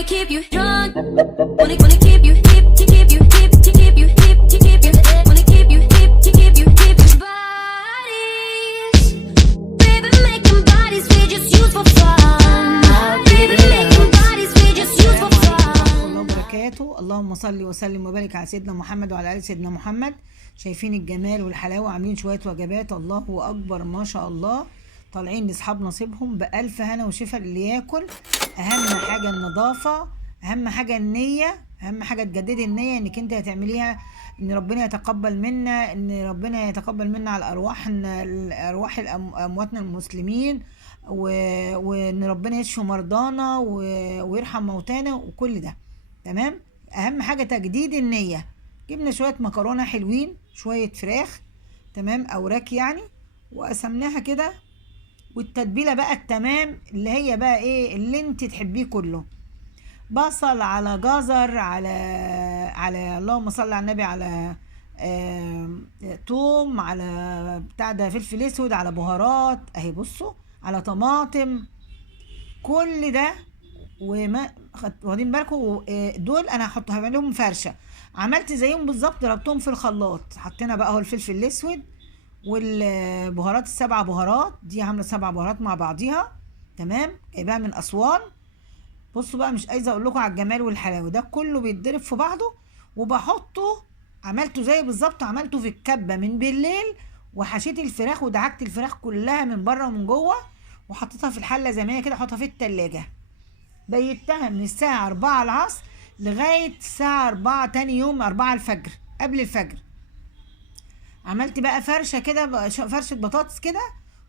wanna keep you drunk, wanna keep you hip, to keep you hip, to keep you hip, to keep you wanna keep you hip, to keep you hip. Bodies, baby, making bodies we just use for fun. Baby, making bodies we just use for fun. الله وبركاته. اللهم صل وسلم وبارك على سيدنا محمد وعلى ال سيدنا محمد. شايفين الجمال والحلاوه، عاملين شويه وجبات، الله اكبر ما شاء الله. طالعين لاصحاب نصيبهم بألف هنا وشفا اللي ياكل. اهم حاجه النظافه، اهم حاجه النيه، اهم حاجه تجددي النيه انك انت هتعمليها، ان ربنا يتقبل منا، ان ربنا يتقبل منا على ارواح امواتنا المسلمين، وان ربنا يشفي مرضانا ويرحم موتانا وكل ده. تمام. اهم حاجه تجديد النيه. جبنا شويه مكرونه حلوين، شويه فراخ، تمام، اوراك يعني، وقسمناها كده. والتتبيله بقى التمام اللي هي بقى ايه اللي انت تحبيه كله، بصل على جزر على اللهم صل على النبي، على توم، على بتاع ده فلفل اسود، على بهارات اهي، بصوا، على طماطم، كل ده. وما واخدين بالكم دول انا هعمل لهم فرشه، عملت زيهم بالظبط، ضربتهم في الخلاط، حطينا بقى اهو الفلفل الاسود والبهارات، السبع بهارات دي، عامله 7 بهارات مع بعضيها، تمام، جايباها من اسوان. بصوا بقى، مش عايزه اقول لكم على الجمال والحلاوه، ده كله بيتضرب في بعضه وبحطه، عملته زي بالظبط، عملته في الكبه من بالليل، وحشيت الفراخ ودعكت الفراخ كلها من بره ومن جوه، وحطيتها في الحله زي ما هي كده، حطها في التلاجة. بيتها من الساعه 4 العصر لغايه الساعه 4 تاني يوم، 4 الفجر، قبل الفجر. عملت بقى فرشه كده، فرشه بطاطس كده،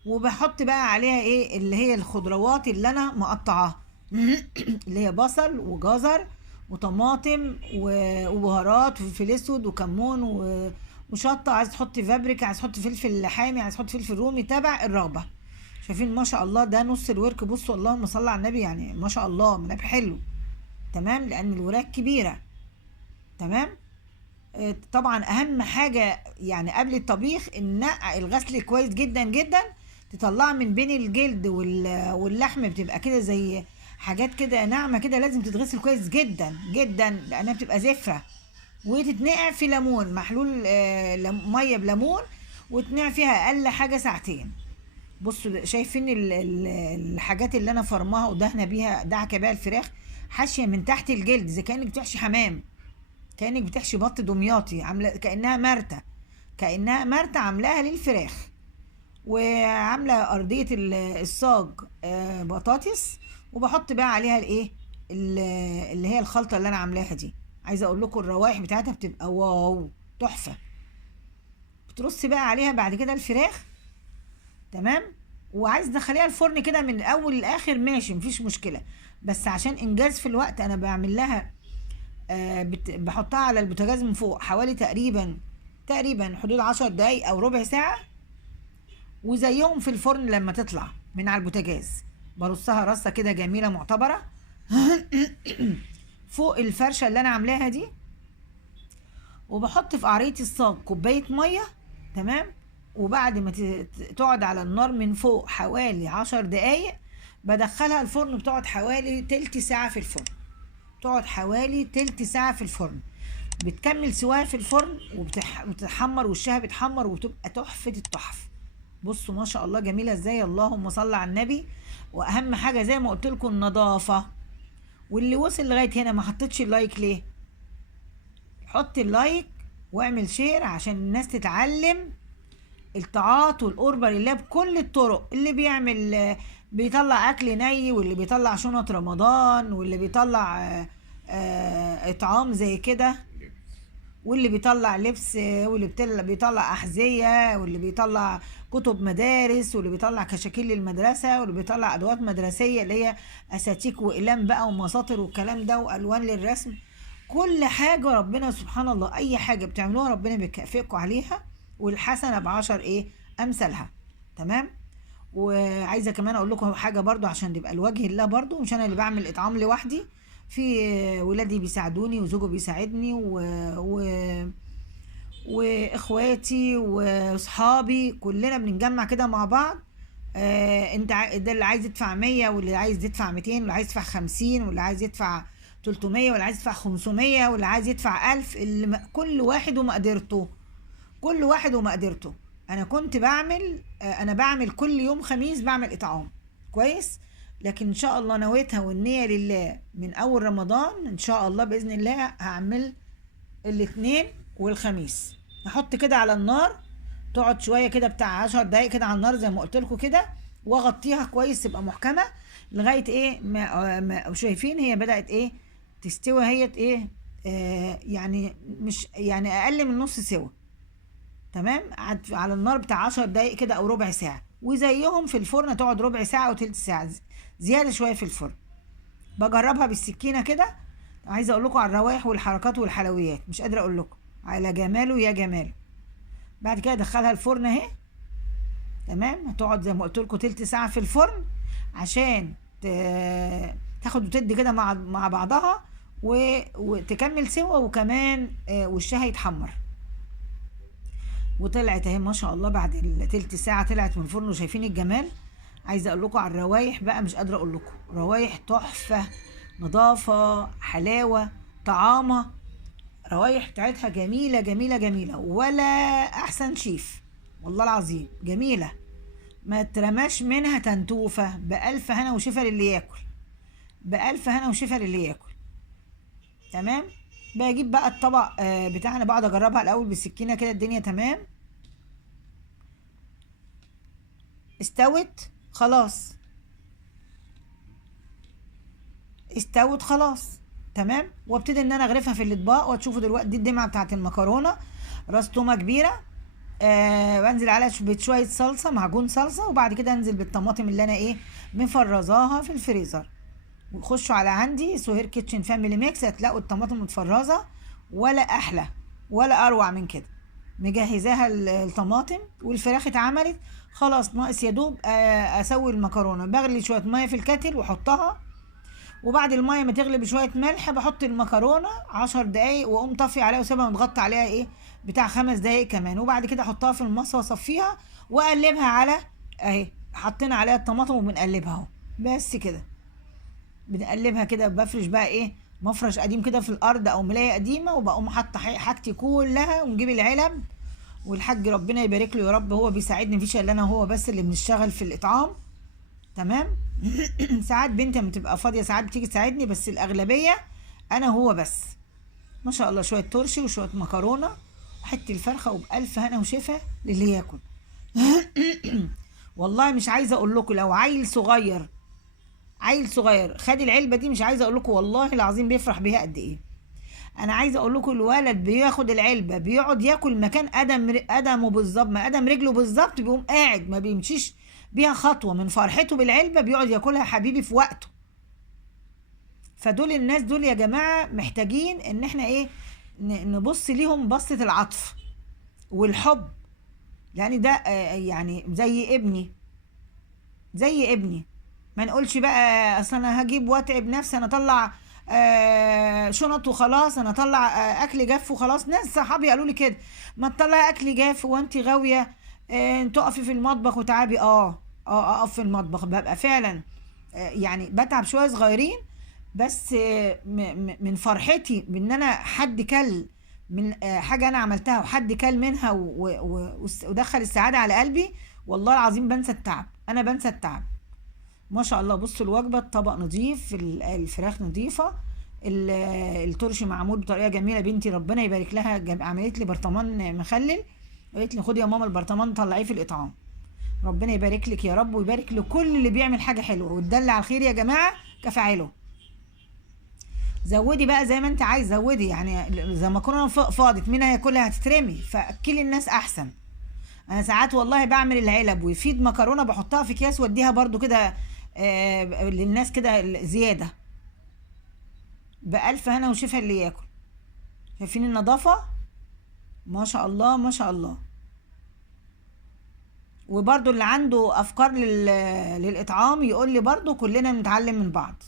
وبحط بقى عليها ايه اللي هي الخضروات اللي انا مقطعاها اللي هي بصل وجزر وطماطم وبهارات وفلفل اسود وكمون وشطه، عايز تحطي فابريكا، عايز تحطي فلفل حامي، عايز تحطي فلفل رومي، تبع الرغبه. شايفين ما شاء الله، ده نص الورك، بصوا اللهم صل على النبي، يعني ما شاء الله مناب حلو، تمام، لان الوراك كبيره، تمام. طبعا اهم حاجه يعني قبل الطبيخ النقع، الغسل كويس جدا جدا، تطلع من بين الجلد واللحم، بتبقى كده زي حاجات كده ناعمه كده، لازم تتغسل كويس جدا جدا لانها بتبقى زفره، وتتنقع في ليمون محلول، ميه بليمون، وتنقع فيها اقل حاجه ساعتين. بصوا شايفين الحاجات اللي انا فرماها ودهنه بيها، دعكه بيها الفراخ، حاشيه من تحت الجلد زي كانك بتحشي حمام، كانك بتحشي بط دمياطي، عامله كانها مرته عاملاها للفراخ. وعامله ارضيه الصاج بطاطس، وبحط بقى عليها الايه اللي هي الخلطه اللي انا عاملاها دي. عايزه اقول لكم الروائح بتاعتها بتبقى واو، تحفه. بترصي بقى عليها بعد كده الفراخ، تمام. وعايز تدخليها الفرن كده من الاول للاخر، ماشي، مفيش مشكله، بس عشان انجاز في الوقت انا بعمل لها بحطها على البوتاجاز من فوق حوالي تقريبا حدود 10 دقايق او ربع ساعة، وزيهم في الفرن لما تطلع من على البوتاجاز برصها رصة كده جميلة معتبرة فوق الفرشة اللي انا عاملاها دي، وبحط في قعرية الصاج كوباية مية، تمام. وبعد ما تقعد على النار من فوق حوالي 10 دقايق بدخلها الفرن، بتقعد حوالي تلت ساعة في الفرن، تقعد حوالي تلت ساعة في الفرن، بتكمل سواها في الفرن، وبتتحمر، وشها بيتحمر، وبتبقى تحفة التحف. بصوا ما شاء الله جميلة ازاي، اللهم صل على النبي. واهم حاجة زي ما قلت لكم النظافة. واللي وصل لغاية هنا ما حطيتش اللايك ليه؟ حط اللايك واعمل شير عشان الناس تتعلم الطاعات والقربة لله بكل الطرق، اللي بيطلع اكل ني، واللي بيطلع شنط رمضان، واللي بيطلع اطعام زي كده، واللي بيطلع لبس، واللي بيطلع احذية، واللي بيطلع كتب مدارس، واللي بيطلع كشاكيل للمدرسة، واللي بيطلع ادوات مدرسية اللي هي اساتيك واقلام بقى ومساطر والكلام ده، والوان للرسم، كل حاجة ربنا سبحان الله، اي حاجة بتعملوها ربنا بيكافئكم عليها، والحسنة ب10 امثالها، تمام. وعايزه كمان اقول لكم حاجه برضو عشان تبقى الوجه الله، برضو مش انا اللي بعمل اطعام لوحدي، في ولادي بيساعدوني، وزوجي بيساعدني، واخواتي واصحابي، كلنا بنتجمع كده مع بعض. انت ده اللي عايز يدفع 100، واللي عايز يدفع 200، واللي عايز يدفع 50، واللي عايز يدفع 300 واللي عايز يدفع 500 واللي عايز يدفع 1000، كل واحد ومقدرته، كل واحد ومقدرته. انا كنت بعمل انا بعمل كل يوم خميس بعمل اطعام كويس، لكن ان شاء الله نويتها والنية لله من اول رمضان ان شاء الله باذن الله هعمل الاثنين والخميس. نحط كده على النار، تقعد شويه كده بتاع 10 دقايق كده على النار زي ما قلت لكم كده، واغطيها كويس تبقى محكمه لغايه ايه ما شايفين هي بدات ايه تستوي، هي ايه يعني مش يعني اقل من نص سوا. تمام، على النار بتاع 10 دقايق كده او ربع ساعه، وزيهم في الفرن تقعد ربع ساعه او تلت ساعه زياده شويه في الفرن. بجربها بالسكينه كده، عايزه اقول لكم على الروايح والحركات والحلويات، مش قادره اقول لكم على جماله يا جماله. بعد كده ادخلها الفرن اهي. تمام، هتقعد زي ما قلت لكم تلت ساعه في الفرن عشان تاخد وتدي كده مع بعضها وتكمل سوا، وكمان وشها يتحمر. وطلعت اهي ما شاء الله بعد تلت ساعه طلعت من الفرن، وشايفين الجمال. عايزه اقول لكم على الروايح بقى، مش قادره اقول لكم، روايح تحفه، نظافه، حلاوه، طعامه، روايح بتاعتها جميله جميله جميله، ولا احسن شيف والله العظيم جميله، ما ترماش منها تنتوفه. بألف هنا وشفا للي ياكل، بألف هنا وشفا للي ياكل. تمام، بجيب بقى الطبق بتاعنا، بقعد اجربها الاول بالسكينه كده، الدنيا تمام استوت خلاص، استوت خلاص. تمام، وابتدي ان انا اغرفها في الاطباق. وتشوفوا دلوقتي دي الدمعه بتاعت المكرونه، راس تومه كبيره، بنزل عليها بشويه صلصه، معجون صلصه، وبعد كده انزل بالطماطم اللي انا ايه مفرزاها في الفريزر. وخشوا على عندي سهير كيتشن فاميلي ميكس، هتلاقوا الطماطم متفرزه ولا احلى ولا اروع من كده. مجهزاها الطماطم والفراخ اتعملت خلاص، ناقص يا دوب اسوي المكرونه. بغلي شويه ميه في الكاتل واحطها، وبعد الميه ما تغلي بشويه ملح بحط المكرونه 10 دقايق، واقوم طافي عليها وسيبها متغطى عليها ايه بتاع 5 دقايق كمان. وبعد كده احطها في المصفى واصفيها واقلبها على اهي، حطينا عليها الطماطم وبنقلبها اهو، بس كده بنقلبها كده. بفرش بقى ايه مفرش قديم كده في الارض او ملايه قديمه، وبقوم حاطه حاجتي كلها، ونجيب العلب. والحاج ربنا يبارك له يا رب، هو بيساعدني، مفيش الا انا وهو بس اللي بنشتغل في الاطعام. تمام ساعات بنتي لما تبقى فاضيه ساعات بتيجي تساعدني، بس الاغلبيه انا وهو بس. ما شاء الله شويه ترشي وشويه مكرونه وحته الفرخه، وبالف هنا وشفا للي ياكل. والله مش عايزه اقول لكم، لو عيل صغير خد العلبه دي، مش عايزه اقول لكم والله العظيم بيفرح بيها قد ايه. انا عايزه اقول لكم الولد بياخد العلبه بيقعد ياكل مكان قدمه بالظبط، ما قدم رجله بالظبط، بيقوم قاعد ما بيمشيش بيها خطوه من فرحته بالعلبه، بيقعد ياكلها حبيبي في وقته. فدول الناس دول يا جماعه محتاجين ان احنا ايه نبص ليهم بصه العطف والحب. يعني ده يعني زي ابني، ما نقولش بقى اصل انا هجيب واتعب نفسي، انا اطلع شنط وخلاص، انا اطلع اكل جاف وخلاص. ناس صحابي قالوا لي كده، ما تطلعي اكل جاف وانت غاويه تقفي في المطبخ وتعبي. اقف في المطبخ، ببقى فعلا يعني بتعب شويه صغيرين، بس من فرحتي بان انا حد كل من حاجه انا عملتها وحد كل منها ودخل السعاده على قلبي. والله العظيم بنسى التعب، انا بنسى التعب. ما شاء الله بصوا الوجبه، الطبق نظيف، الفراخ نظيفه، الترشي معمول بطريقه جميله. بنتي ربنا يبارك لها عملت لي برطمان مخلل، قالت لي خدي يا ماما البرطمان طلعيه في الاطعام. ربنا يبارك لك يا رب، ويبارك لكل اللي بيعمل حاجه حلوه، وتدل على الخير يا جماعه كفاعله. زودي بقى زي ما انت عايز، زودي يعني زي مكرونه فاضت مين هياكلها هتترمي، فاكلي الناس احسن. انا ساعات والله بعمل العلب ويفيد مكرونه بحطها في اكياس واديها برضو كده للناس كده زياده، بألف هنا وشفا اللي ياكل. شايفين النظافه ما شاء الله ما شاء الله. وبرضو اللي عنده افكار للاطعام يقول لي، برضو كلنا بنتعلم من بعض.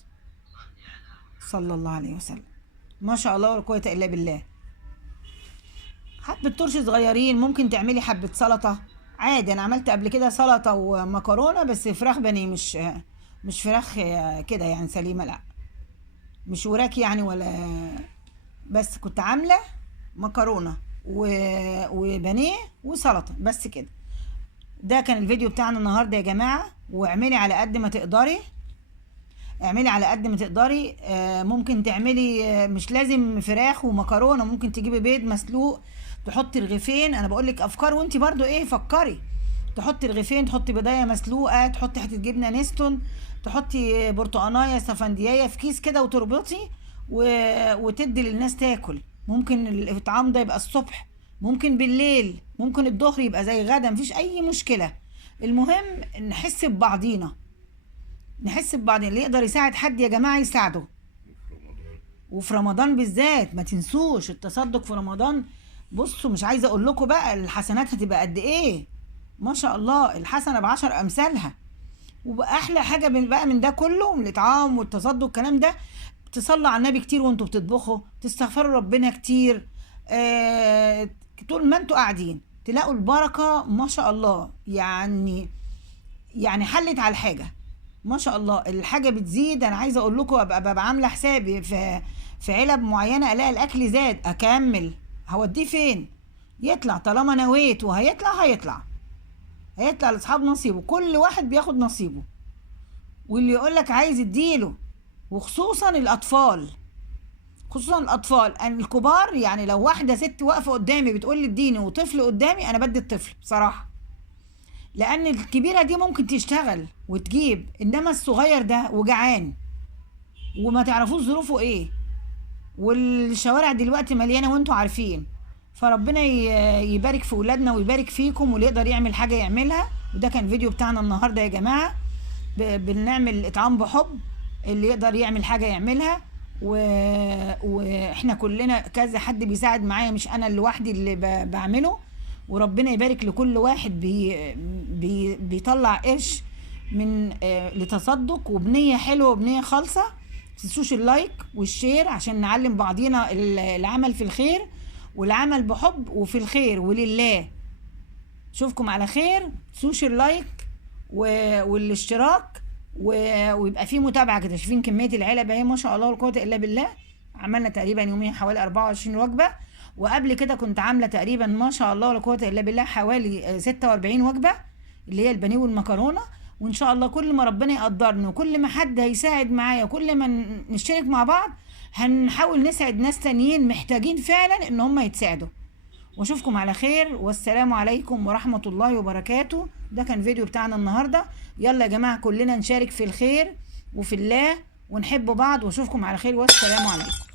صلى الله عليه وسلم. ما شاء الله ولا قوه الا بالله. حبه ترشي صغيرين، ممكن تعملي حبه سلطه عادي. انا عملت قبل كده سلطه ومكرونه، بس فراخ بانيه، مش فراخ كده يعني سليمه، لا مش وراك يعني ولا، بس كنت عامله مكرونه وبانيه وسلطه بس كده. ده كان الفيديو بتاعنا النهارده يا جماعه، واعملي على قد ما تقدري، اعملي على قد ما تقدري. ممكن تعملي مش لازم فراخ ومكرونه، ممكن تجيبي بيض مسلوق، تحطي رغيفين. انا بقول لك افكار وانت برضو ايه فكري. تحطي رغيفين، تحطي بيضايه مسلوقه، تحطي حته جبنه نستون، تحطي برتقانايه سفندية في كيس كده وتربطي وتدي للناس تاكل. ممكن الطعام ده يبقى الصبح، ممكن بالليل، ممكن الظهر يبقى زي غدا، مفيش اي مشكله. المهم نحس ببعضينا، نحس ببعض. اللي يقدر يساعد حد يا جماعة يساعده، وفي رمضان بالذات ما تنسوش التصدق في رمضان. بصوا مش عايزة اقول لكم بقى الحسنات هتبقى قد ايه، ما شاء الله، الحسنة ب10 امثالها. واحلى حاجة بقى من ده كله، من الاطعام والتصدق الكلام ده، تصلوا على النبي كتير وانتوا بتطبخوا، تستغفروا ربنا كتير. طول ما انتوا قاعدين تلاقوا البركة ما شاء الله. يعني حلت على الحاجة ما شاء الله، الحاجه بتزيد. انا عايزه اقول لكم ابقى عامله حسابي في علب معينه، الاقي الاكل زاد اكمل، هوديه فين؟ يطلع طالما نويت، هيطلع لاصحاب نصيبه، كل واحد بياخد نصيبه. واللي يقول لك عايز اديله، وخصوصا الاطفال، أنا الكبار يعني لو واحده ست واقفه قدامي بتقول لي اديني وطفل قدامي، انا بدي الطفل بصراحه، لان الكبيره دي ممكن تشتغل وتجيب، انما الصغير ده وجعان وما تعرفوش ظروفه ايه، والشوارع دلوقتي مليانه وانتوا عارفين. فربنا يبارك في ولادنا ويبارك فيكم، واللي يقدر يعمل حاجه يعملها. وده كان فيديو بتاعنا النهارده يا جماعه، بنعمل اطعام بحب، اللي يقدر يعمل حاجه يعملها. واحنا كلنا كذا حد بيساعد معايا، مش انا لوحدي اللي بعمله. وربنا يبارك لكل واحد بيطلع قرش من لتصدق، وبنية حلوة وبنية خالصة. متنسوش اللايك والشير عشان نعلم بعضينا العمل في الخير، والعمل بحب وفي الخير ولله. اشوفكم على خير. متنسوش اللايك والاشتراك، ويبقى في متابعة كده. شايفين كمية العلب اهي ما شاء الله ولا قوة الا بالله. عملنا تقريبا يوميا حوالي 24 وجبة، وقبل كده كنت عامله تقريبا ما شاء الله ولا قوه الا بالله حوالي 46 وجبه، اللي هي البانيه والمكرونه. وان شاء الله كل ما ربنا يقدرنا، وكل ما حد هيساعد معايا، وكل ما نشترك مع بعض، هنحاول نسعد ناس تانيين محتاجين فعلا ان هم يتساعدوا. واشوفكم على خير، والسلام عليكم ورحمه الله وبركاته. ده كان فيديو بتاعنا النهارده. يلا يا جماعه كلنا نشارك في الخير وفي الله ونحب بعض، واشوفكم على خير، والسلام عليكم.